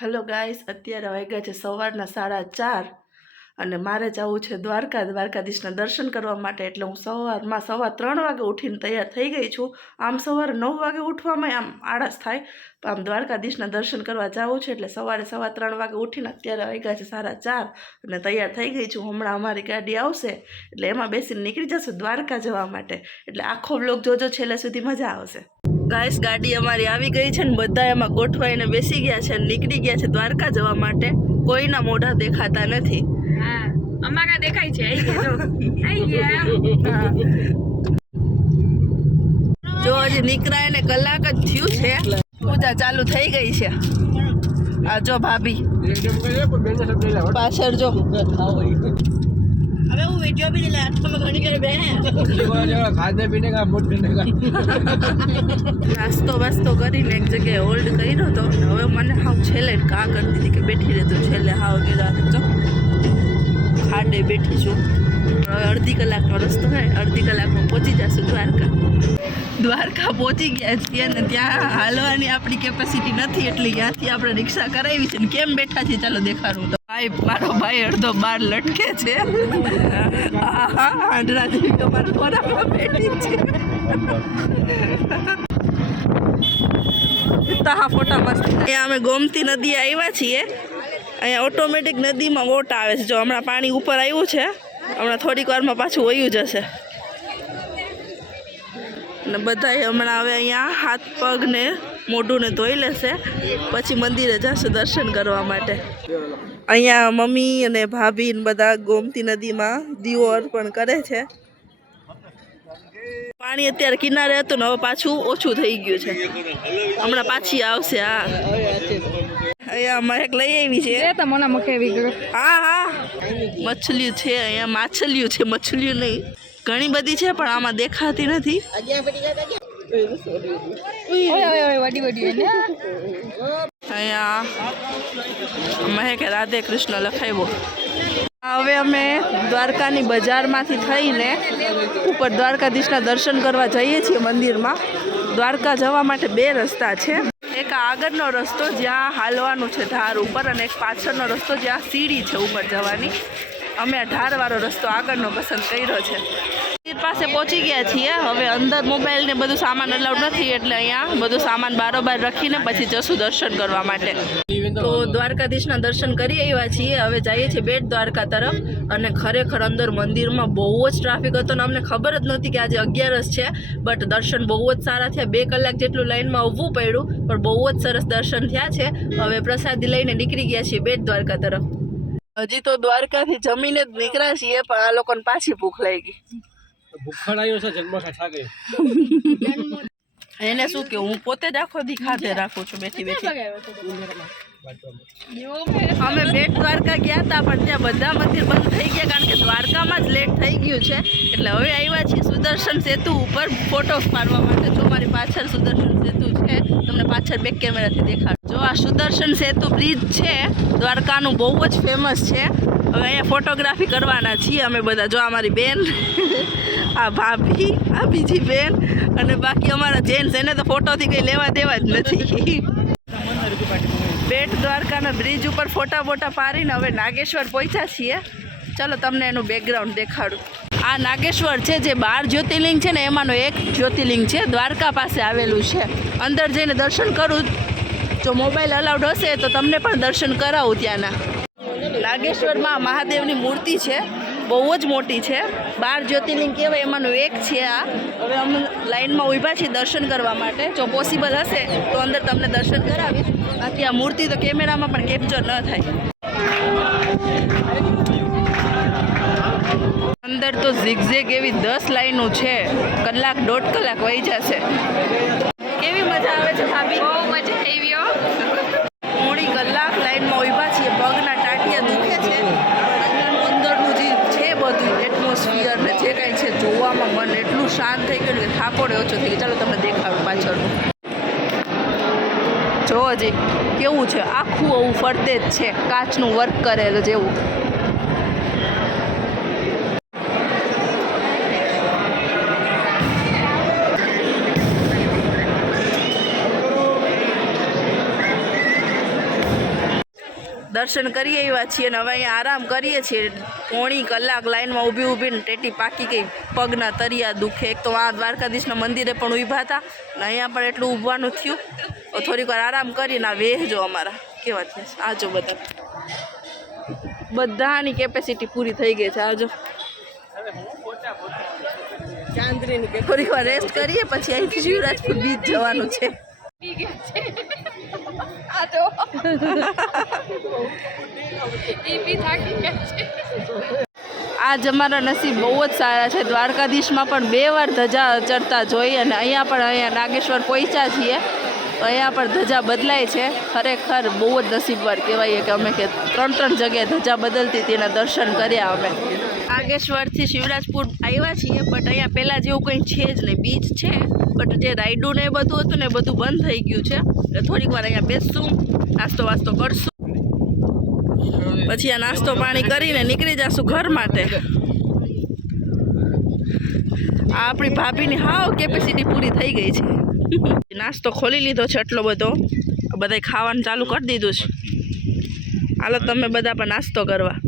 Hello guys, અત્યારે વાગ્યા છે સવારના 4:30 અને મારે જવું છે દ્વારકાધીશના દર્શન કરવા માટે. એટલે હું સવારમાં 3:15 વાગે ઉઠીને તૈયાર થઈ ગઈ છું. આમ સવારે 9 વાગે ઉઠવામાં આમ આળસ થાય, પણ આમ દ્વારકાધીશના દર્શન કરવા જવું છે એટલે સવારે 3:15 વાગે ઉઠીને અત્યારે વાગ્યા છે 4:30 અને તૈયાર થઈ ગઈ છું. હમણાં અમારી ગાડી આવશે એટલે એમાં બેસીને નીકળી જશું દ્વારકા જવા માટે. એટલે આખો વ્લોગ જોજો, છેલ્લે સુધી મજા આવશે. ગાઈસ, ગાડી અમારી આવી ગઈ છે ને બધા એમાં ગોઠવાઈને બેસી ગયા છે, નીકળી ગયા છે દ્વારકા જવા માટે. કોઈના મોઢા દેખાતા નથી. હા, અમારા દેખાય છે. આઈ ગયા. જો હજી નીકળાય ને કલાક જ થયું છે, પૂજા ચાલુ થઈ ગઈ છે. આ જો ભાભી પાછળ જો. अबे वो वीडियो भी नहीं लाया तो मैं घड़ी करे बे खाने पीने का मूड करने का नास्तो वास्तो કરીને એક જગ્યાએ હોલ્ડ કર્યો તો. હવે મને હાવ છેલ્લે કા કરતી હતી કે બેઠી રહેતો, છેલ્લે હાવ ગેરા જો ખાડે બેઠી છું. અડધી કલાકનો રસ્તો છે, અડધી કલાકમાં પહોંચી જશું દ્વારકા પહોંચી ગયા છીએ ને ત્યાં હાલવાની આપણી કેપેસિટી નથી, એટલે ત્યાંથી આપણે રિક્ષા કરાવી છે ને કેમ બેઠા છીએ ચાલો દેખાડું. તો ભાઈ, મારો ભાઈ અડધો બાર લટકે છે. આંધળા જેવી અમારા ખોરાકમાં બેઠી છે. ફોટા મસ્ત. અહીંયા અમે ગોમતી નદી આવ્યા છીએ. અહીંયા ઓટોમેટિક નદીમાં વોટ આવે છે. જો હમણાં પાણી ઉપર આવ્યું છે, હમણાં થોડીક વારમાં પાછું વયું જશે. ને બધા હમણાં હવે અહીંયા હાથ પગ ને મોઢું ને ધોઈ લેશે, પછી મંદિરે જશે દર્શન કરવા માટે. અહીંયા મમ્મી અને ભાભી ને બધા ગોમતી નદીમાં દીવો અર્પણ કરે છે. પાણી અત્યારે કિનારે હતું ને હવે પાછું ઓછું થઈ ગયું છે, હમણાં પાછી આવશે. હા, અહીંયા મહેક લઈ આવી છે. હા હા, મછલીઓ છે અહીંયા, માછલીઓ છે, મછલીઓ નહીં. ઘણી બધી છે પણ આમાં દેખાતી નથી. અહીંયા મહેકે રાધે કૃષ્ણ લખાવ્યો. હવે અમે દ્વારકાની બજારમાંથી થઈને ઉપર દ્વારકાધીશના દર્શન કરવા જઈએ છીએ મંદિરમાં. દ્વારકા જવા માટે બે રસ્તા છે. એક આગળનો રસ્તો જ્યાં હાલવાનું છે ધાર ઉપર, અને એક પાછળનો રસ્તો જ્યાં સીડી છે ઉપર જવાની. અમે આ ઢારવાળો રસ્તો આગળનો પસંદ કર્યો છે. મંદિર પાસે પહોંચી ગયા છીએ. હવે અંદર મોબાઈલ ને બધું સામાન અલાઉડ નથી, એટલે અહીંયા બધું સામાન બારોબાર રાખીને પછી જશું દર્શન કરવા માટે. તો દ્વારકાધીશના દર્શન કરી આવ્યા છીએ. હવે જઈએ છીએ બેટ દ્વારકા તરફ. અને ખરેખર અંદર મંદિરમાં બહુ જ ટ્રાફિક હતો ને અમને ખબર જ નહોતી કે આજે 11 છે. બટ દર્શન બહુ જ સારા થયા. 2 કલાક જેટલું લાઈનમાં ઊભું પડ્યું, પણ બહુ જ સરસ દર્શન થયા છે. હવે પ્રસાદી લઈને નીકળી ગયા છીએ બેટ દ્વારકા તરફ. હજી તો દ્વારકાથી જમીને જ નીકળ્યા છીએ, પણ આ લોકોને પાછી ભૂખ લાગી. એને શું કે હું પોતે જ આખો દી ખાધે રાખું છું બેઠી બેઠી. અમે બેટ દ્વારકા ગયા હતા, પણ ત્યાં બધા મંદિર બંધ થઈ ગયા, કારણ કે દ્વારકામાં જ લેટ થઈ ગયું છે. એટલે હવે આવ્યા છીએ સુદર્શન સેતુ ઉપર ફોટો પાડવા માટે. જો મારી પાછળ સુદર્શન સેતુ છે, તમને પાછળ બેક કેમેરાથી દેખાડું. જો આ સુદર્શન સેતુ બ્રિજ છે, દ્વારકાનું બહુ જ ફેમસ છે. હવે અહીંયા ફોટોગ્રાફી કરવાના છીએ અમે બધા. જો અમારી બેન, આ ભાભી, આ બીજી બેન, અને બાકી અમારા જેન્ટ્સ. એને તો ફોટોથી કંઈ લેવા દેવા જ નથી. બેટ દ્વારકાના બ્રિજ ઉપર ફોટા બોટા પાડીને હવે નાગેશ્વર પહોંચ્યા છીએ. ચાલો તમને એનું બેકગ્રાઉન્ડ દેખાડું. આ નાગેશ્વર છે જે 12 જ્યોતિર્લિંગ છે ને એમાંનો એક જ્યોતિર્લિંગ છે. દ્વારકા પાસે આવેલું છે. અંદર જઈને દર્શન કરું, જો મોબાઈલ અલાઉડ હશે તો તમને પણ દર્શન કરાવું ત્યાંના. નાગેશ્વરમાં મહાદેવની મૂર્તિ છે, બહુ જ મોટી છે. 12 જ્યોતિર્લિંગ કહેવાય એમાંનું એક છે આ. હવે અમે લાઈનમાં ઊભા છીએ દર્શન કરવા માટે. જો પોસિબલ હશે તો અંદર તમને દર્શન કરાવીશ. બાકી આ મૂર્તિ તો કેમેરામાં પણ કેપ્ચર ન થાય. અંદર તો ઝિગઝેગ એવી 10 લાઈનો છે. કલાક 1.5 કલાક વહી જશે. કેવી મજા આવે છે ભાભી? બહુ મજા આવી. મોડી કલાક લાઈનમાં ઊભા છીએ. પગના ટાટિયા દુખે છે. અંદરનું જે છે બધું એટમોસ્ફિયર ને જે કાંઈ છે જોવામાં મન એટલું શાંત થઈ ગયું કે થાકોડે ઓછો થઈ ગયો. ચાલો તમને દેખાડું પાછળનું. જો હજી કેવું છે, આખું આવું ફરતે જ છે, કાચનું વર્ક કરે જેવું. દર્શન કરીએ એવા છીએ અને હવે અહીંયા આરામ કરીએ છીએ. પોણી કલાક લાઈનમાં ઊભીને ટેટી પાકી ગઈ, પગના તરિયા દુખે. એક તો આ દ્વારકાધીશના મંદિરે પણ ઊભા હતા અને અહીંયા પણ એટલું ઊભવાનું થયું. તો થોડીક વાર આરામ કરીને આ વેહજો અમારા કેવા છે. આજો બધાની કેપેસિટી પૂરી થઈ ગઈ છે. આજો થોડીક વાર રેસ્ટ કરીએ પછી અહીંથી શિવરાજપુર બીચ જવાનું છે. આજ અમારા નસીબ બહુ જ સારા છે. દ્વારકાધીશમાં પણ 2 વાર ધજા ચડતા જોઈ અને અહીંયા નાગેશ્વર પહોંચ્યા છીએ. અહીંયા પણ ધજા બદલાય છે. ખરેખર બહુ જ નસીબવાર કહેવાય કે અમે 3 જગ્યાએ ધજા બદલતી હતી એના દર્શન કર્યા અમે. નાગેશ્વરથી શિવરાજપુર આવ્યા છીએ બટ અહીંયા પહેલાં જેવું કંઈ છે જ નહીં. બીચ છે બટ જે રાઈડું ને એ બધું હતું ને એ બધું બંધ થઈ ગયું છે. એટલે થોડીક વાર અહીંયા બેસશું, નાસ્તો વાસ્તો કરશું, પછી આ નાસ્તો પાણી કરીને નીકળી જશું ઘર માટે. આ આપણી ભાભીની હાવ કેપેસિટી પૂરી થઈ ગઈ છે. નાસ્તો ખોલી લીધો છે એટલો બધો, બધાય ખાવાનું ચાલુ કરી દીધું છે. હાલો તમે બધા પણ નાસ્તો કરવા.